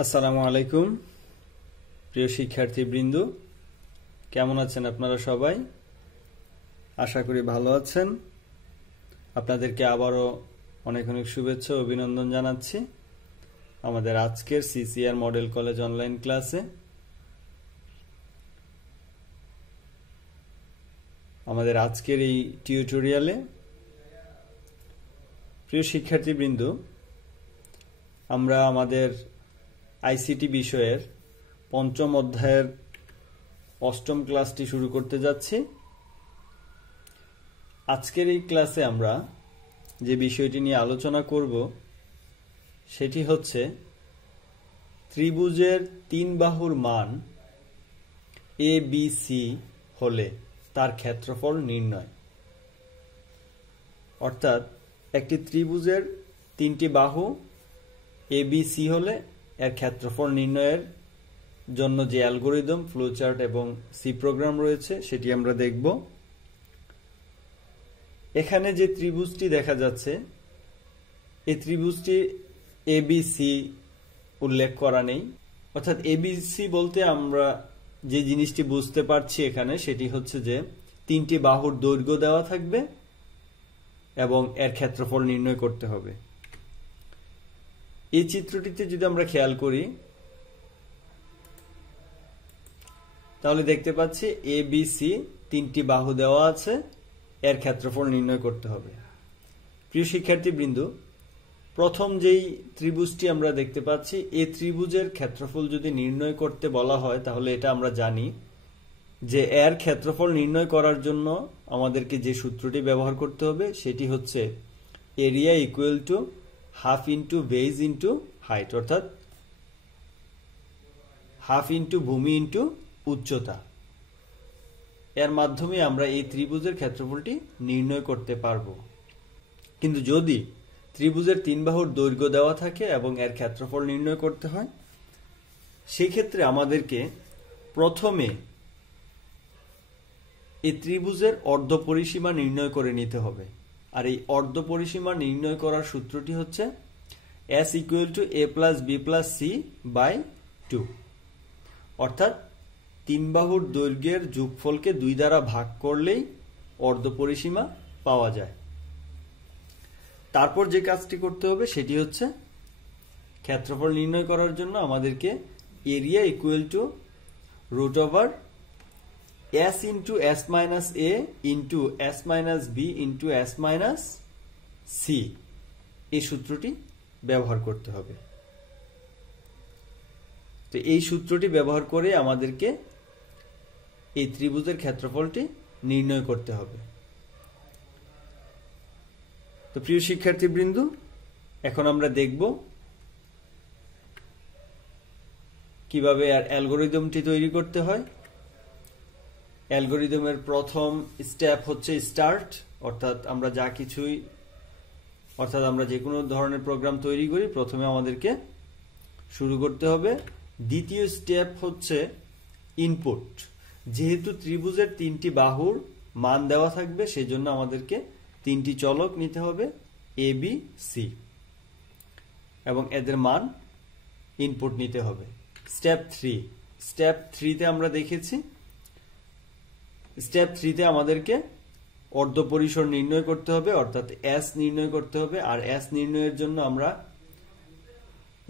আসসালামু আলাইকুম প্রিয় শিক্ষার্থীবৃন্দ, কেমন আছেন আপনারা সবাই? আশা করি ভালো আছেন। আপনাদেরকে আবারও অনেক অনেক শুভেচ্ছা ও অভিনন্দন জানাচ্ছি আমাদের আজকের সিসিআর মডেল কলেজ অনলাইন ক্লাসে। আমাদের আজকের এই টিউটোরিয়ালে প্রিয় শিক্ষার্থীবৃন্দ, আমরা আমাদের আইসিটি বিষয়ের পঞ্চম অধ্যায়ের অষ্টম ক্লাসটি শুরু করতে যাচ্ছি। আজকের এই ক্লাসে আমরা যে বিষয়টি নিয়ে আলোচনা করব সেটি হচ্ছে ত্রিভুজের তিন বাহুর মান এ বি সি হলে তার ক্ষেত্রফল নির্ণয়। অর্থাৎ একটি ত্রিভুজের তিনটি বাহু এ বি সি হলে এর ক্ষেত্রফল নির্ণয়ের জন্য যে অ্যালগরিদম, ফ্লোচার্ট এবং সি প্রোগ্রাম রয়েছে সেটি আমরা দেখব। এখানে যে ত্রিভুজটি দেখা যাচ্ছে এই ত্রিভুজটি এবিসি উল্লেখ করা নেই। অর্থাৎ এবিসি বলতে আমরা যে জিনিসটি বুঝতে পারছি এখানে সেটি হচ্ছে যে তিনটি বাহুর দৈর্ঘ্য দেওয়া থাকবে এবং এর ক্ষেত্রফল নির্ণয় করতে হবে। এই চিত্রটিতে যদি আমরা খেয়াল করি তাহলে দেখতে পাচ্ছি এ বি সি তিনটি বাহু দেওয়া আছে, এর ক্ষেত্রফল নির্ণয় করতে হবে। প্রিয় শিক্ষার্থীবৃন্দ, প্রথম যেই ত্রিভুজটি আমরা দেখতে পাচ্ছি এই ত্রিভুজের ক্ষেত্রফল যদি নির্ণয় করতে বলা হয় তাহলে এটা আমরা জানি যে এর ক্ষেত্রফল নির্ণয় করার জন্য আমাদেরকে যে সূত্রটি ব্যবহার করতে হবে সেটি হচ্ছে area equal to half into base into height, অর্থাৎ হাফ ইন্টু ভূমি ইন্টু উচ্চতা। এর মাধ্যমে আমরা এই ত্রিভুজের ক্ষেত্রফলটি নির্ণয় করতে পারবো। কিন্তু যদি ত্রিভুজের তিন বাহুর দৈর্ঘ্য দেওয়া থাকে এবং এর ক্ষেত্রফল নির্ণয় করতে হয় সেই ক্ষেত্রে আমাদেরকে প্রথমে এই ত্রিভুজের অর্ধপরিসীমা নির্ণয় করে নিতে হবে। আর এই অর্ধপরিসীমা নির্ণয় করার সূত্রটি হচ্ছে s equal to a plus B plus C by 2, অর্থাৎ তিন বাহুর দৈর্ঘ্যের যোগফলকে 2 দ্বারা ভাগ করলেই অর্ধপরিসীমা পাওয়া যায়। তারপর যে কাজটি করতে হবে সেটি হচ্ছে ক্ষেত্রফল নির্ণয় করার জন্য আমাদেরকে area equal to root over s into s minus A into s minus B into s minus C এই সূত্রটি ব্যবহার করতে হবে। তো এই সূত্রটি ব্যবহার করে আমাদেরকে এই ত্রিভুজের ক্ষেত্রফলটি নির্ণয় করতে হবে। তো প্রিয় শিক্ষার্থীবৃন্দ, এখন আমরা দেখব কিভাবে আর অ্যালগরিদমটি তৈরি করতে হয়। অ্যালগরিদমের প্রথম স্টেপ হচ্ছে স্টার্ট, অর্থাৎ আমরা আমরা যে কোনো ধরনের প্রোগ্রাম তৈরি করি প্রথমে আমাদেরকে শুরু করতে হবে। দ্বিতীয় স্টেপ হচ্ছে ইনপুট। যেহেতু ত্রিভুজের তিনটি বাহুর মান দেওয়া থাকবে সেজন্য আমাদেরকে তিনটি চলক নিতে হবে এ বি সি এবং এদের মান ইনপুট নিতে হবে। স্টেপ 3 আমরা দেখেছি। স্টেপ 3 আমাদেরকে অর্ধপরিসর নির্ণয় করতে হবে, অর্থাৎ s নির্ণয় করতে হবে। আর s নির্ণয়ের জন্য আমরা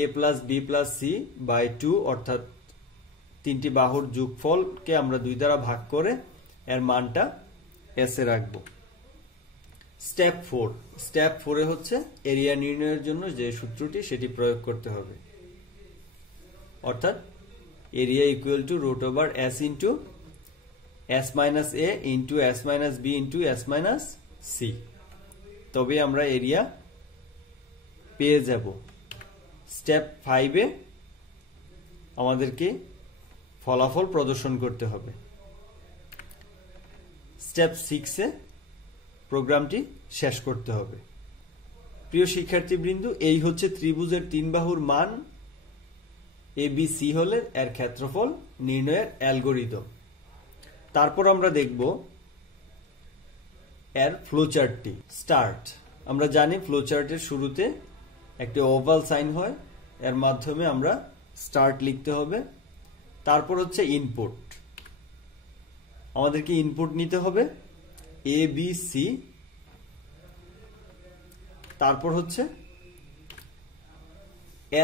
a plus B plus C by 2, অর্থাৎ তিনটি বাহুর যোগফলকে আমরা 2 দ্বারা ভাগ করে এর মানটা s এ রাখবো। স্টেপ 4 হচ্ছে এরিয়া নির্ণয়ের জন্য যে সূত্রটি সেটি প্রয়োগ করতে হবে, অর্থাৎ area equal to root over s into s minus A into s minus B into s minus C. তবে আমরা এরিয়া পেয়ে যাব। স্টেপ 5 আমাদেরকে ফলাফল প্রদর্শন করতে হবে। স্টেপ 6 প্রোগ্রামটি শেষ করতে হবে। প্রিয় শিক্ষার্থীবৃন্দ, এই হচ্ছে ত্রিভুজের তিন বাহুর মান এ বি সি হলে এর ক্ষেত্রফল নির্ণয়ের অ্যালগরিদম। তারপর আমরা দেখব এর ফ্লোচার্টটি। আমরা জানি ফ্লোচার্টের শুরুতে একটি ওভাল সাইন হয়, এর মাধ্যমে আমরা স্টার্ট লিখতে হবে। তারপর হচ্ছে ইনপুট, আমাদেরকে ইনপুট নিতে হবে ABC, তারপর হচ্ছে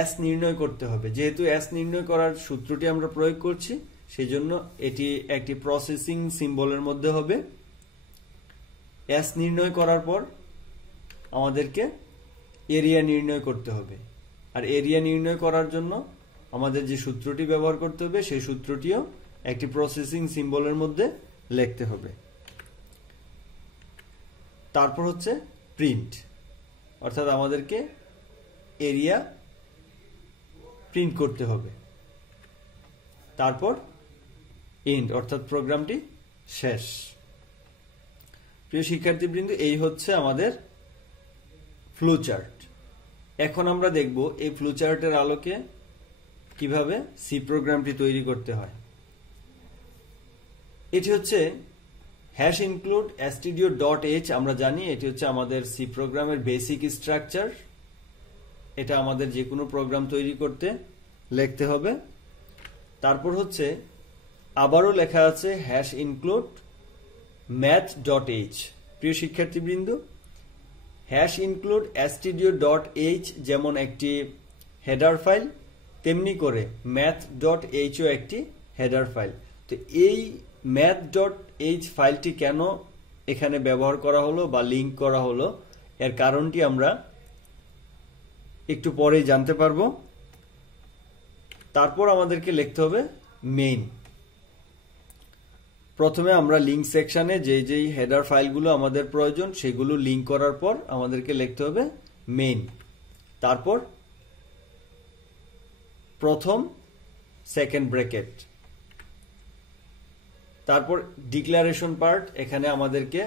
S নির্ণয় করতে হবে। যেহেতু S নির্ণয় করার সূত্রটি আমরা প্রয়োগ করছি, সেজন্য এটি একটি প্রসেসিং সিম্বলের মধ্যে হবে। S নির্ণয় করার পর আমাদেরকে এরিয়া নির্ণয় করতে হবে, আর এরিয়া নির্ণয় করার জন্য আমাদের যে সূত্রটি ব্যবহার করতে হবে সেই সূত্রটিও একটি প্রসেসিং সিম্বলের মধ্যে লিখতে হবে। তারপর হচ্ছে প্রিন্ট, অর্থাৎ আমাদেরকে এরিয়া প্রিন্ট করতে হবে। তারপর এন্ড, অর্থাৎ প্রোগ্রামটি শেষ। প্রিয় শিক্ষার্থীবৃন্দ, এই হচ্ছে আমাদের ফ্লোচার্ট। এখন আমরা দেখব এই ফ্লোচার্টের আলোকে কিভাবে সি প্রোগ্রামটি তৈরি করতে হয়। এটি হচ্ছে হ্যাশ ইনক্লুড stdio.h। আমরা জানি এটি হচ্ছে আমাদের সি প্রোগ্রামের বেসিক স্ট্রাকচার। এটা আমাদের যে কোনো প্রোগ্রাম তৈরি করতে লিখতে হবে। তারপর হচ্ছে আবারও লেখা আছে হ্যাশ ইনক্লুড math.h। প্রিয় শিক্ষার্থীবৃন্দ, হ্যাশ ইনক্লুড stdio.h যেমন একটি হেডার ফাইল, তেমনি করে math.h ও একটি হেডার ফাইল। তো এই math.h ফাইলটি কেন এখানে ব্যবহার করা হলো বা লিংক করা হলো, এর কারণটি আমরা একটু পরেই জানতে পারবো। তারপর আমাদেরকে লিখতে হবে মেইন। প্রথমে আমরা লিংক সেকশনে যেই হেডার ফাইলগুলো আমাদের প্রয়োজন সেগুলো লিংক করার পর আমাদেরকে লিখতে হবে মেইন। তারপর প্রথম সেকেন্ড ব্র্যাকেট, তারপর ডিক্লারেশন পার্ট। এখানে আমাদেরকে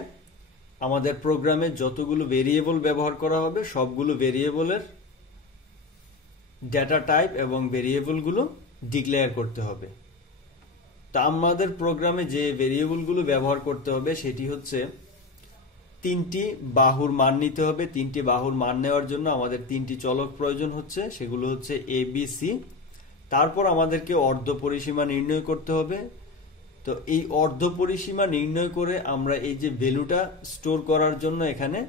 আমাদের প্রোগ্রামে যতগুলো ভেরিয়েবল ব্যবহার করা হবে সবগুলো ভেরিয়েবলের ডেটা টাইপ এবং ভেরিয়েবলগুলো ডিক্লেয়ার করতে হবে। তা আমাদের প্রোগ্রামে যে ভেরিয়েবলগুলো ব্যবহার করতে হবে সেটি হচ্ছে তিনটি বাহুর মান নিতে হবে। তিনটি বাহুর মান নেওয়ার জন্য আমাদের তিনটি চলক প্রয়োজন হচ্ছে, সেগুলো হচ্ছে ABC। তারপর আমাদেরকে অর্ধ পরিসীমা নির্ণয় করতে হবে। তো এই অর্ধ পরিসীমা নির্ণয় করে আমরা এই যে ভ্যালুটা স্টোর করার জন্য এখানে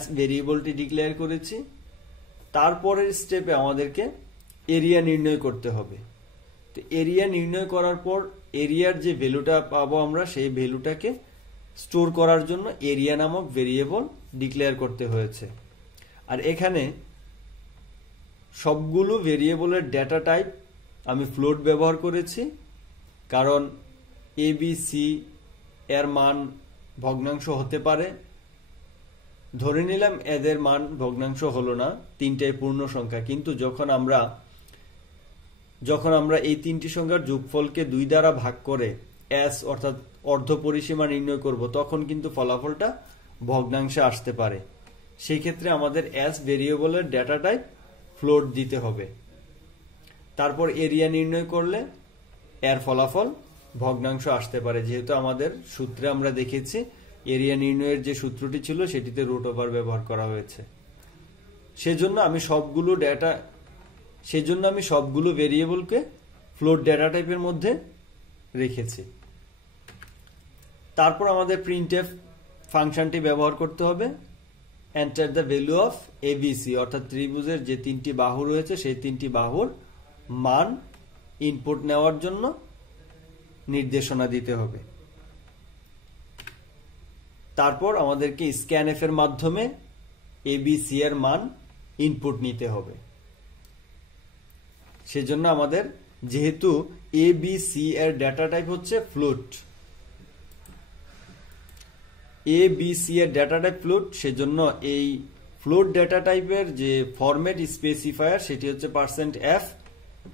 S ভেরিয়েবলটি ডিক্লেয়ার করেছি। তারপরের স্টেপে আমাদেরকে এরিয়া নির্ণয় করতে হবে। তো এরিয়া নির্ণয় করার পর এরিয়ার যে ভ্যালুটা পাবো আমরা, সেই ভ্যালুটাকে স্টোর করার জন্য এরিয়া নামক ভেরিয়েবল ডিক্লেয়ার করতে হয়েছে। আর এখানে সবগুলো ভেরিয়েবলের ডেটা টাইপ আমি ফ্লোট ব্যবহার করেছি, কারণ ABC এর মান ভগ্নাংশ হতে পারে। ধরে নিলাম এদের মান ভগ্নাংশ হলো না, তিনটাই পূর্ণ সংখ্যা, কিন্তু যখন আমরা এই তিনটি সংখ্যার যোগফলকে 2 দ্বারা ভাগ করে S অর্থাৎ অর্ধ পরিসীমা নির্ণয় করব, তখন কিন্তু ফলাফলটা ভগ্নাংশে আসতে পারে। সেই ক্ষেত্রে আমাদের S ভেরিয়েবলের ডেটা টাইপ ফ্লোট দিতে হবে। তারপর এরিয়া নির্ণয় করলে এর ফলাফল ভগ্নাংশ আসতে পারে, যেহেতু আমাদের সূত্রে আমরা দেখেছি এরিয়া নির্ণয়ের যে সূত্রটি ছিল সেটিতে রুট ওভার ব্যবহার করা হয়েছে। সেজন্য আমি সবগুলো ভেরিয়েবলকে ফ্লোট ডেটা টাইপের মধ্যে রেখেছি। তারপর আমাদের প্রিন্টএফ ফাংশনটি ব্যবহার করতে হবে। Enter the value of ABC, অর্থাৎ ত্রিভুজের যে তিনটি বাহু রয়েছে সেই তিনটি বাহুর মান ইনপুট নেওয়ার জন্য নির্দেশনা দিতে হবে। তারপর আমাদেরকে স্ক্যানএফ এর মাধ্যমে ABC এর মান ইনপুট নিতে হবে। সেজন্য আমাদের, যেহেতু ABC এর ডেটা টাইপ হচ্ছে ফ্লোট, ABC এর ডেটা টাইপ ফ্লোট, সেজন্য এই ফ্লোট ডেটা টাইপের যে ফরম্যাট স্পেসিফায়ার সেটি হচ্ছে %f।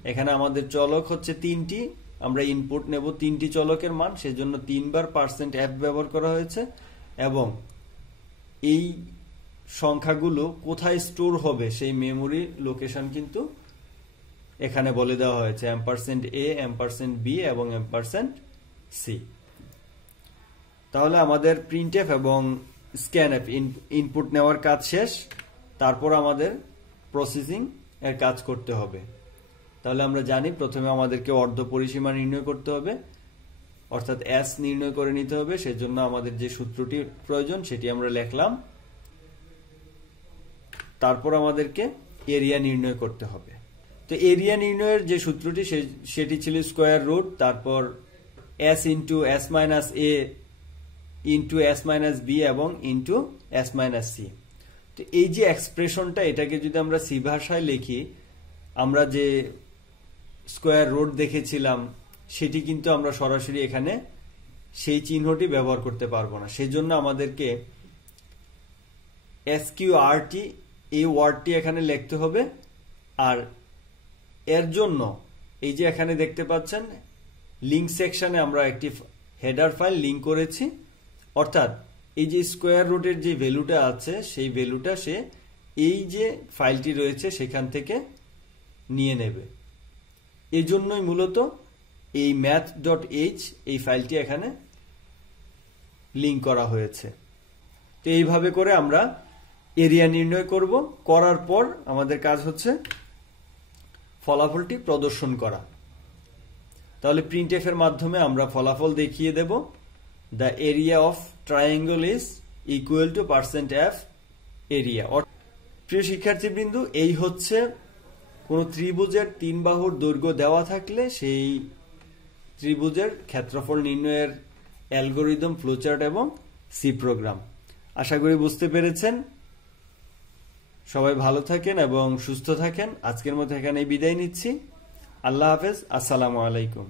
এখানে আমাদের চলক হচ্ছে তিনটি, আমরা ইনপুট নেব তিনটি চলকের মান, সেজন্য 3 বার %f ব্যবহার করা হয়েছে। এবং এই সংখ্যাগুলো কোথায় স্টোর হবে সেই মেমোরি লোকেশন কিন্তু এখানে বলে দেওয়া হয়েছে, %a, %b এবং %c। তাহলে আমাদের প্রিন্টএফ এবং স্ক্যানএফ ইনপুট নেওয়ার কাজ শেষ। তারপর আমাদের প্রসেসিং এর কাজ করতে হবে। তাহলে আমরা জানি প্রথমে আমাদেরকে অর্ধ পরিসীমা নির্ণয় করতে হবে, অর্থাৎ এস নির্ণয় করে নিতে হবে। সেজন্য আমাদের যে সূত্রটি প্রয়োজন সেটি আমরা লিখলাম। তারপর আমাদেরকে এরিয়া নির্ণয় করতে হবে। তো এরিয়া নির্ণয়ের যে সূত্রটি সেটি ছিল স্কোয়ার রুট, তারপর S into S minus A into S minus B এবং ইন্টু এস মাইনাস সি। তো এই যে এক্সপ্রেশনটা, এটাকে যদি আমরা সি ভাষায় লিখি, আমরা যে স্কোয়ার রুট দেখেছিলাম সেটি কিন্তু আমরা সরাসরি এখানে সেই চিহ্নটি ব্যবহার করতে পারবো না। সেজন্য আমাদেরকে এসকিউআরটি এই ওয়ার্ডটি এখানে লিখতে হবে। আর এর জন্য এই যে এখানে দেখতে পাচ্ছেন লিঙ্ক সেকশনে আমরা একটি হেডার ফাইল লিঙ্ক করেছি, অর্থাৎ এই যে স্কোয়ার রুটের যে ভ্যালুটা আছে সেই ভ্যালুটা সে এই যে ফাইলটি রয়েছে সেখান থেকে নিয়ে নেবে। এই জন্যই মূলত এই math.h এই ফাইলটি এখানে লিঙ্ক করা হয়েছে। তো এইভাবে করে আমরা এরিয়া নির্ণয় করব। করার পর আমাদের কাজ হচ্ছে ফলাফলটি প্রদর্শন করা। তাহলে প্রিন্টএফ এর মাধ্যমে আমরা ফলাফল দেখিয়ে দেব। The area of triangle is equal to %f area. প্রিয় শিক্ষার্থীবৃন্দ, এই হচ্ছে কোন ত্রিভুজের 3 বাহুর দৈর্ঘ্য দেওয়া থাকলে সেই ত্রিভুজের ক্ষেত্রফল নির্ণয়ের অ্যালগরিদম, ফ্লোচার্ট এবং সি প্রোগ্রাম। আশা করি বুঝতে পেরেছেন। সবাই ভালো থাকেন এবং সুস্থ থাকেন। আজকের মতো এখানেই বিদায় নিচ্ছি। আল্লাহ হাফেজ। আসসালামু আলাইকুম।